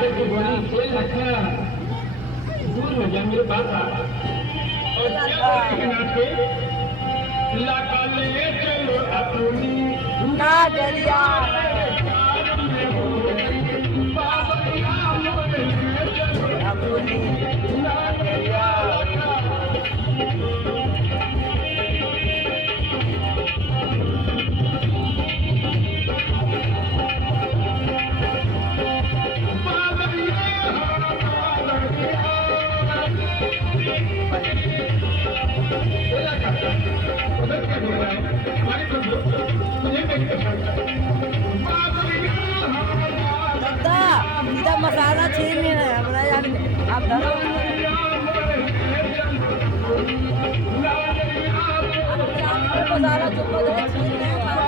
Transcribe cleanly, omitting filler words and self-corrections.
गाजर की गोली तेल रखना दूर हो गया मेरे पास आ और क्या के लगा ले चलो अपनी नागरिया अपनी नागरिया इधर मसाला छीन नहीं रहा है अपना यार आप धरो मसाला चुप छीन रहे हैं